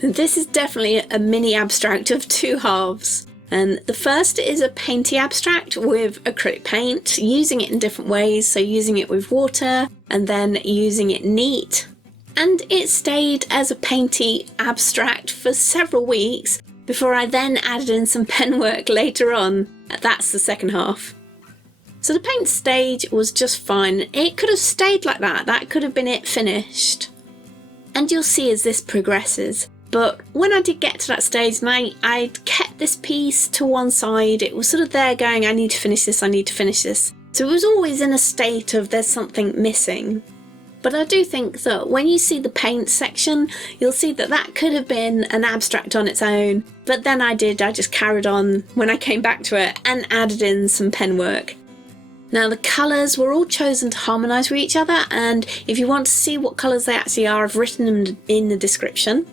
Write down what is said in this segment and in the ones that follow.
This is definitely a mini abstract of two halves. And the first is a painty abstract with acrylic paint, using it in different ways, so using it with water and then using it neat. And it stayed as a painty abstract for several weeks before I then added in some pen work later on. That's the second half. So the paint stage was just fine. It could have stayed like that. That could have been it finished. And you'll see as this progresses. But when I did get to that stage and I kept this piece to one side, it was sort of there going, I need to finish this, I need to finish this. So it was always in a state of there's something missing. But I do think that when you see the paint section, you'll see that that could have been an abstract on its own. But then I just carried on when I came back to it and added in some pen work. Now the colours were all chosen to harmonise with each other, and if you want to see what colours they actually are, I've written them in the description.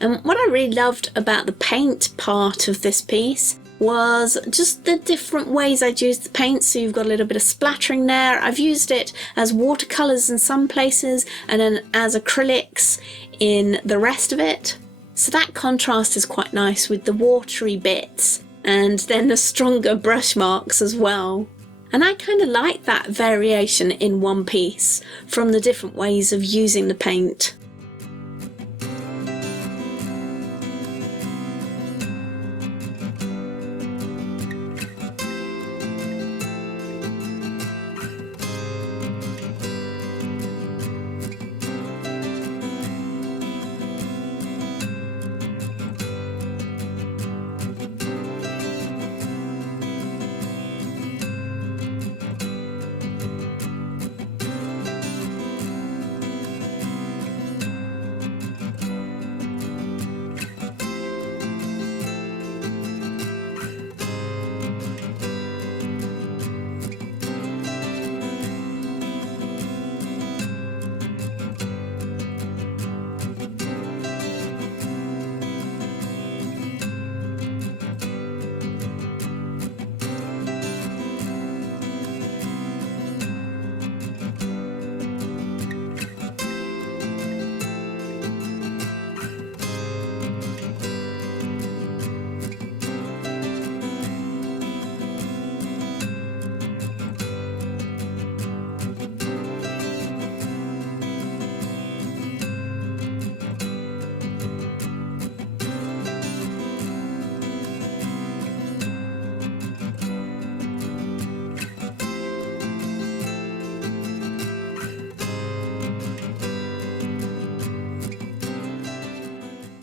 And what I really loved about the paint part of this piece was just the different ways I'd used the paint. So you've got a little bit of splattering there. I've used it as watercolours in some places and then as acrylics in the rest of it. So that contrast is quite nice with the watery bits and then the stronger brush marks as well. And I kind of like that variation in one piece from the different ways of using the paint.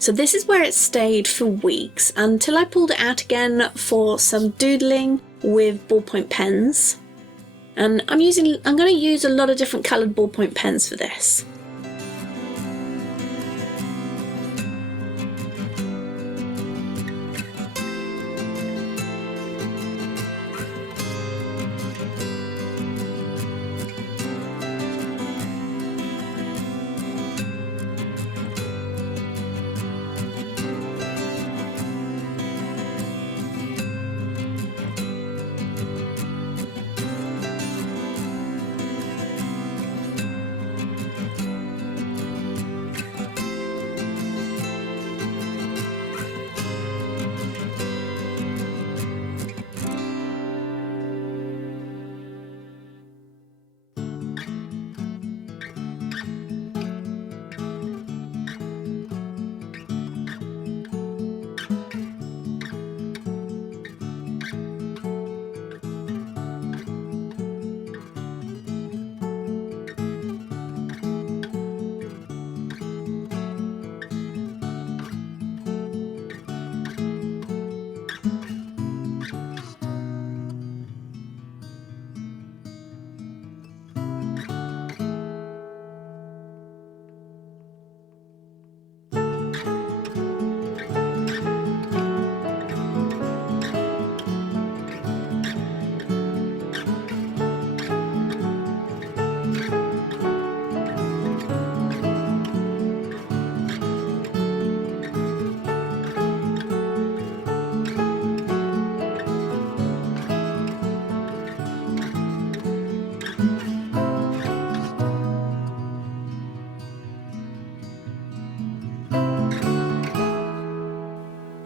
So this is where it stayed for weeks until I pulled it out again for some doodling with ballpoint pens. And I'm going to use a lot of different coloured ballpoint pens for this.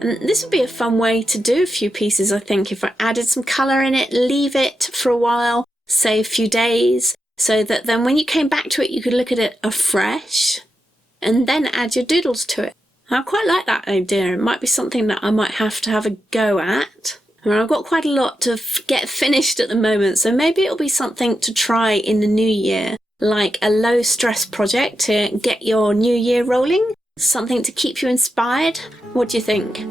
And this would be a fun way to do a few pieces, I think, if I added some colour in it, leave it for a while, say a few days, so that then when you came back to it, you could look at it afresh and then add your doodles to it. I quite like that idea. It might be something that I might have to have a go at. I mean, I've got quite a lot to get finished at the moment, so maybe it'll be something to try in the new year, like a low stress project to get your new year rolling, something to keep you inspired. What do you think?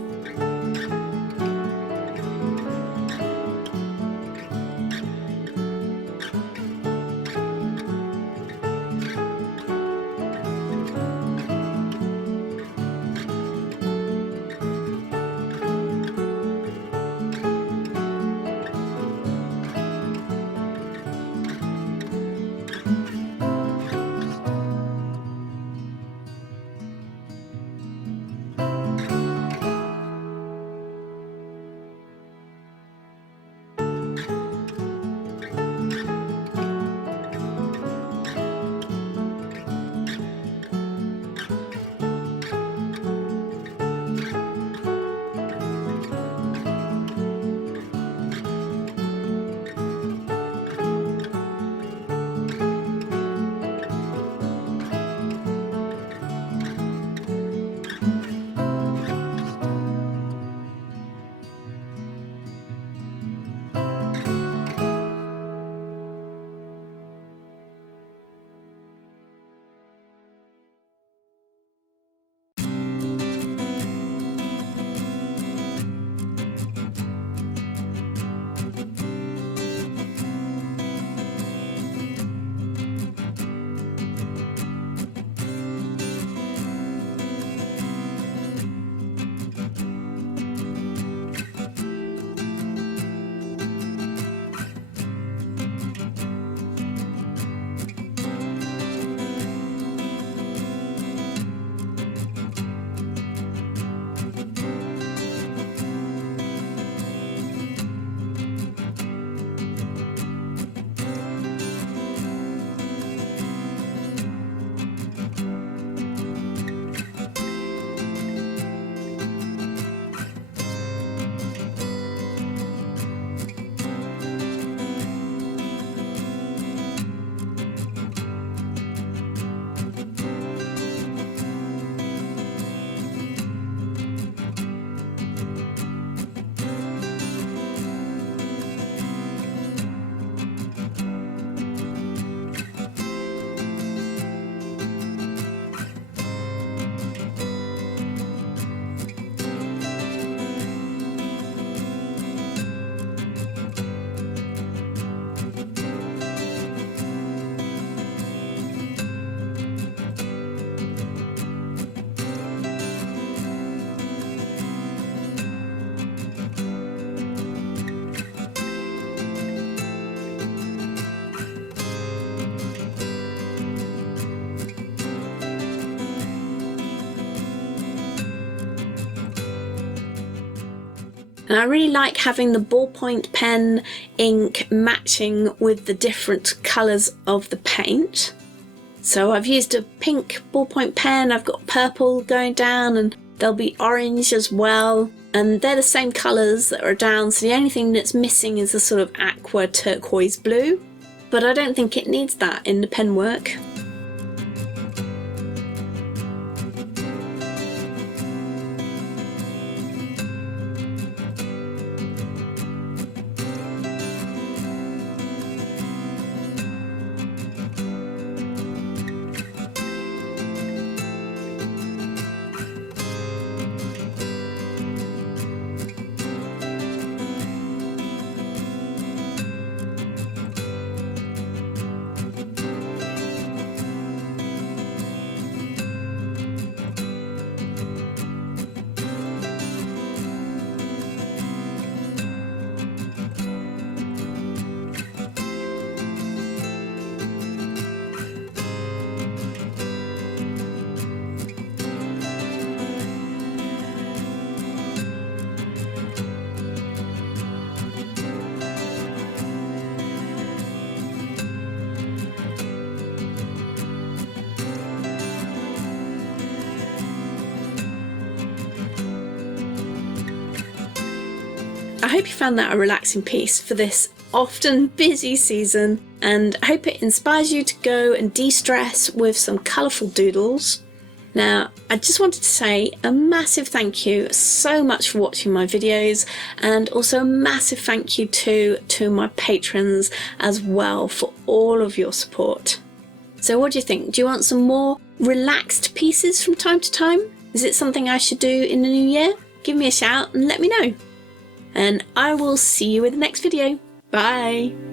And I really like having the ballpoint pen ink matching with the different colours of the paint. So I've used a pink ballpoint pen, I've got purple going down, and there'll be orange as well. And they're the same colours that are down, so the only thing that's missing is a sort of aqua turquoise blue. But I don't think it needs that in the pen work. I hope you found that a relaxing piece for this often busy season, and I hope it inspires you to go and de-stress with some colourful doodles. Now, I just wanted to say a massive thank you so much for watching my videos, and also a massive thank you to my patrons as well for all of your support. So what do you think? Do you want some more relaxed pieces from time to time? Is it something I should do in the new year? Give me a shout and let me know. And I will see you in the next video. Bye!